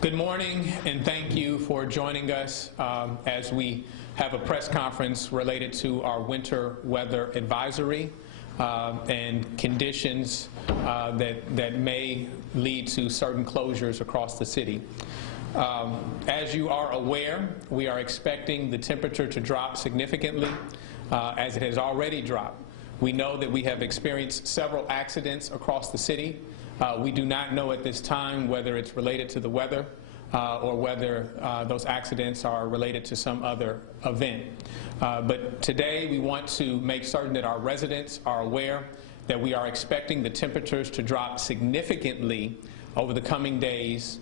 Good morning, and thank you for joining us as we have a press conference related to our winter weather advisory and conditions that may lead to certain closures across the city. As you are aware, we are expecting the temperature to drop significantly as it has already dropped. We know that we have experienced several accidents across the city. We do not know at this time whether it's related to the weather or whether those accidents are related to some other event. But today we want to make certain that our residents are aware that we are expecting the temperatures to drop significantly over the coming days,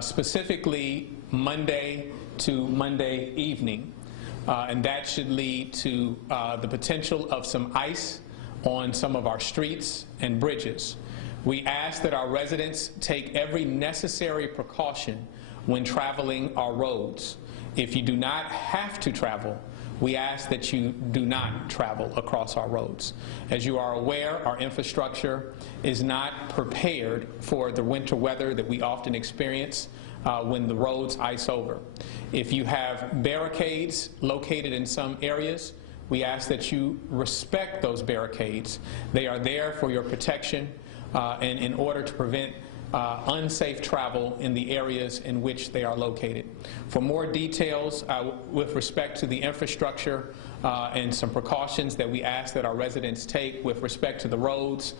specifically Monday to Monday evening. And that should lead to the potential of some ice on some of our streets and bridges. We ask that our residents take every necessary precaution when traveling our roads. If you do not have to travel, we ask that you do not travel across our roads. As you are aware, our infrastructure is not prepared for the winter weather that we often experience when the roads ice over. If you have barricades located in some areas, we ask that you respect those barricades. They are there for your protection and in order to prevent unsafe travel in the areas in which they are located. For more details with respect to the infrastructure and some precautions that we ask that our residents take with respect to the roads,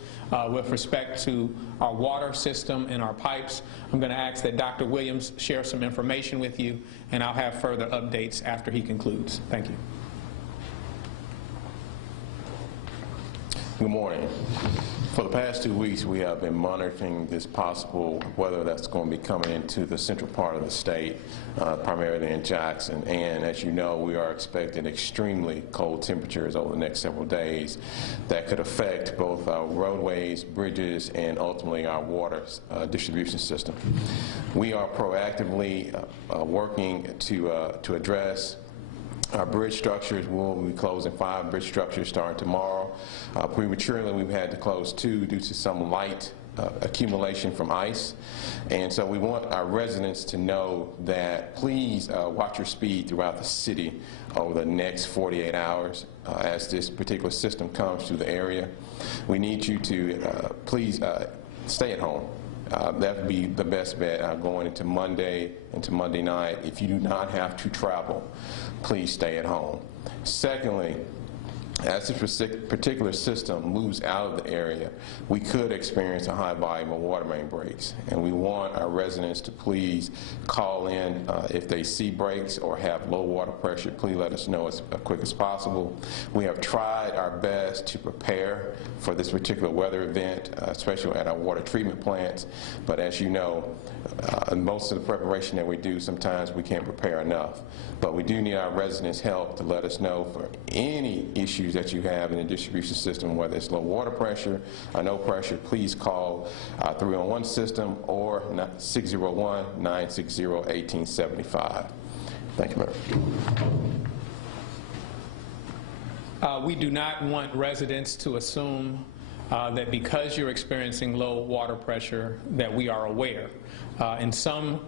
with respect to our water system and our pipes, I'm going to ask that Dr. Williams share some information with you, and I'll have further updates after he concludes. Thank you. Good morning. For the past 2 weeks, we have been monitoring this possible weather that's going to be coming into the central part of the state, primarily in Jackson. And as you know, we are expecting extremely cold temperatures over the next several days that could affect both our roadways, bridges, and ultimately our water distribution system. We are proactively working to address our bridge structures. We'll be closing 5 bridge structures starting tomorrow. Prematurely, we've had to close 2 due to some light accumulation from ice. And so we want our residents to know that please watch your speed throughout the city over the next 48 hours as this particular system comes through the area. We need you to please stay at home. That would be the best bet going into Monday night. If you do not have to travel, please stay at home. Secondly, as this particular system moves out of the area, we could experience a high volume of water main breaks. And we want our residents to please call in if they see breaks or have low water pressure. Please let us know as quick as possible. We have tried our best to prepare for this particular weather event, especially at our water treatment plants. But as you know, most of the preparation that we do, sometimes we can't prepare enough. But we do need our residents' help to let us know for any issues that you have in the distribution system, whether it's low water pressure or no pressure. Please call 311 system or 601-960-1875. Thank you, Mayor. We do not want residents to assume that because you're experiencing low water pressure that we are aware. In some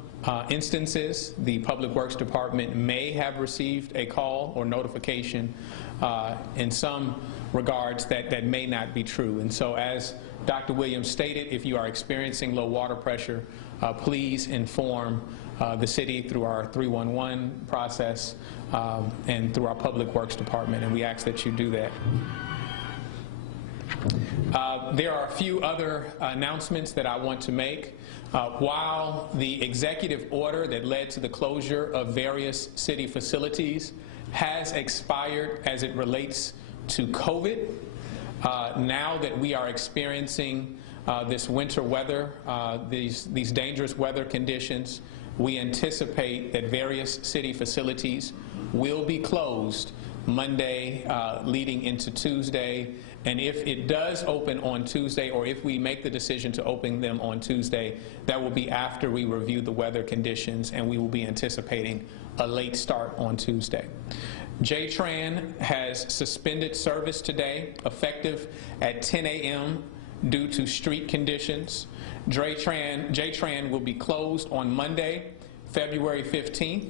instances, the Public Works Department may have received a call or notification. In some regards, that may not be true. And so as Dr. Williams stated, if you are experiencing low water pressure, please inform the city through our 311 process and through our Public Works Department, and we ask that you do that. There are a few other announcements that I want to make. While the executive order that led to the closure of various city facilities has expired as it relates to COVID, now that we are experiencing this winter weather, these dangerous weather conditions, we anticipate that various city facilities will be closed Monday leading into Tuesday. And if it does open on Tuesday, or if we make the decision to open them on Tuesday, that will be after we review the weather conditions, and we will be anticipating a late start on Tuesday. JTRAN has suspended service today, effective at 10 a.m. due to street conditions. J-Tran will be closed on Monday, February 15th,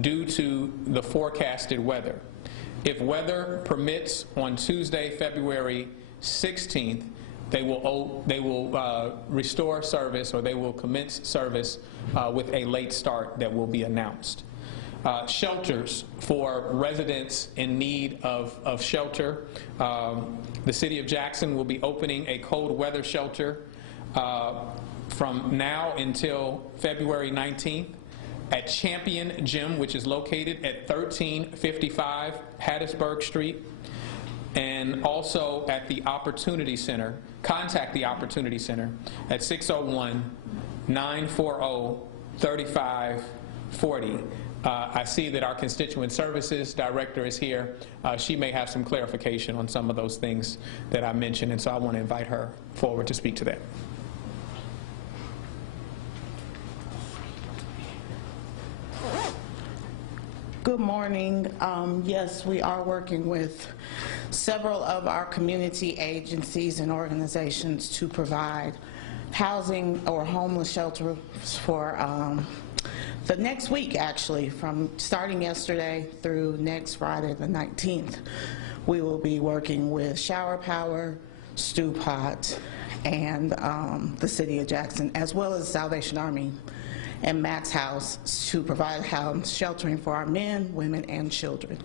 due to the forecasted weather. If weather permits on Tuesday, February 16th, they will restore service, or they will commence service with a late start that will be announced. Shelters for residents in need of shelter. The City of Jackson will be opening a cold weather shelter from now until February 19th at Champion Gym, which is located at 1355 Hattiesburg Street, and also at the Opportunity Center. Contact the Opportunity Center at 601-940-3540. I see that our Constituent Services Director is here. She may have some clarification on some of those things that I mentioned, and so I want to invite her forward to speak to that. Good morning. Yes, we are working with several of our community agencies and organizations to provide housing or homeless shelter for the next week, actually, from starting yesterday through next Friday the 19th. We will be working with Shower Power, Stew Pot, and the City of Jackson, as well as Salvation Army and Max House, to provide sheltering for our men, women, and children.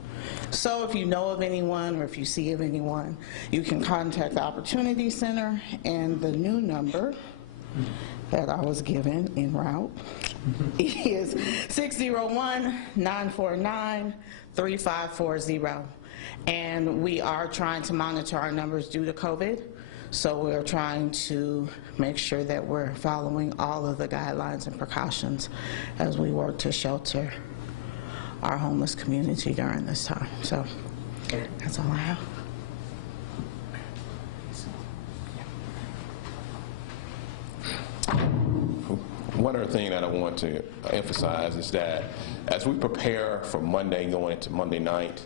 So if you know of anyone, or if you see of anyone, you can contact the Opportunity Center, and the new number that I was given en route is 601-949-3540. And we are trying to monitor our numbers due to COVID. So we're trying to make sure that we're following all of the guidelines and precautions as we work to shelter our homeless community during this time. So that's all I have. One other thing that I want to emphasize is that as we prepare for Monday going into Monday night,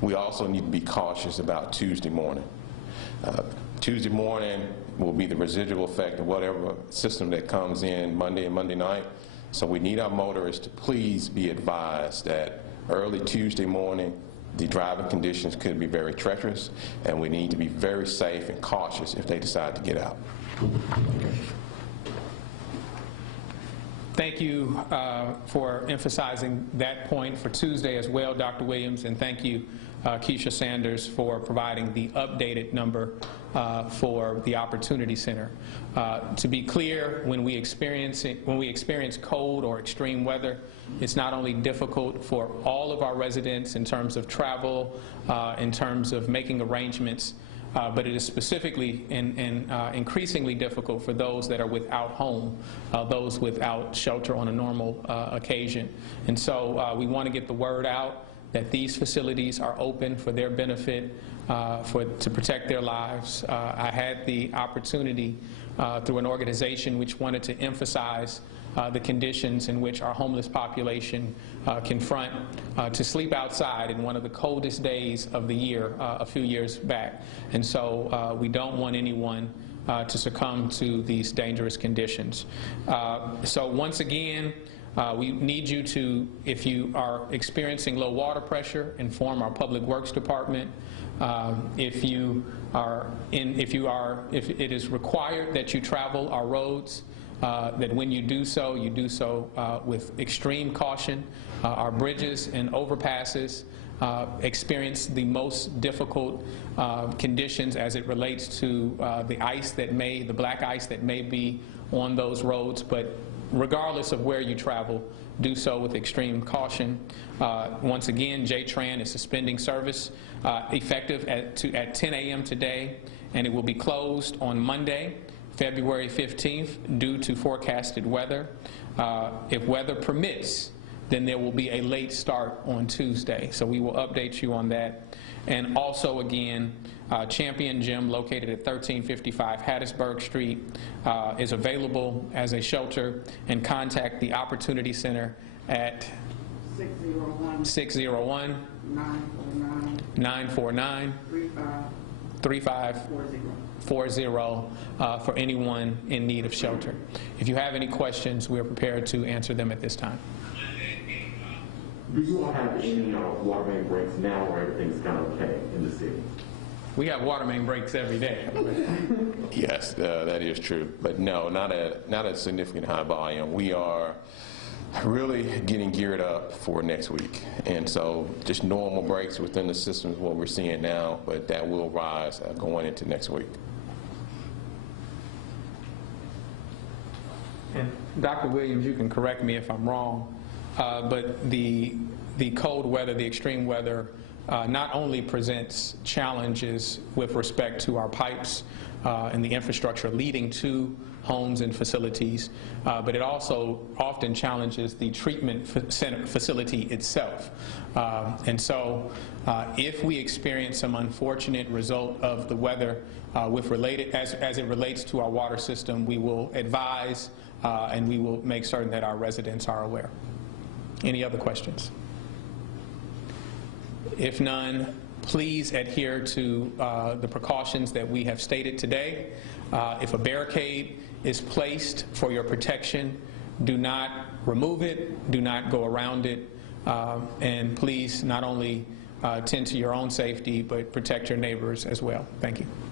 we also need to be cautious about Tuesday morning. Tuesday morning will be the residual effect of whatever system that comes in Monday and Monday night. So we need our motorists to please be advised that early Tuesday morning, the driving conditions could be very treacherous, and we need to be very safe and cautious if they decide to get out. Thank you for emphasizing that point for Tuesday as well, Dr. Williams, and thank you, Keisha Sanders, for providing the updated number for the Opportunity Center. To be clear, when we experience cold or extreme weather, it's not only difficult for all of our residents in terms of travel, in terms of making arrangements, but it is specifically and increasingly difficult for those that are without home, those without shelter on a normal occasion. And so we want to get the word out that these facilities are open for their benefit, to protect their lives. I had the opportunity through an organization which wanted to emphasize the conditions in which our homeless population confront to sleep outside in one of the coldest days of the year a few years back. And so we don't want anyone to succumb to these dangerous conditions. So once again, we need you to, if you are experiencing low water pressure, inform our Public Works Department. If it is required that you travel our roads, that when you do so with extreme caution. Our bridges and overpasses experience the most difficult conditions as it relates to the black ice that may be on those roads, but regardless of where you travel, do so with extreme caution. Once again, J-Tran is suspending service effective at 10 a.m. today, and it will be closed on Monday, February 15th, due to forecasted weather. If weather permits, then there will be a late start on Tuesday. So we will update you on that. And also, again, Champion Gym, located at 1355 Hattiesburg Street, is available as a shelter, and contact the Opportunity Center at 601-949-3540. 3540 for anyone in need of shelter. If you have any questions, we are prepared to answer them at this time. Do you all have any water main breaks now, or everything's kind of okay in the city? We have water main breaks every day. Yes, that is true. But no, not at significant high volume. We are really getting geared up for next week. And so just normal breaks within the system is what we're seeing now, but that will rise going into next week. And Dr. Williams, you can correct me if I'm wrong, but the cold weather, the extreme weather, not only presents challenges with respect to our pipes and the infrastructure leading to homes and facilities, but it also often challenges the treatment facility itself. And so if we experience some unfortunate result of the weather as it relates to our water system, we will advise and we will make certain that our residents are aware. Any other questions? If none, please adhere to the precautions that we have stated today. If a barricade is placed for your protection, do not remove it, do not go around it, and please not only tend to your own safety, but protect your neighbors as well. Thank you.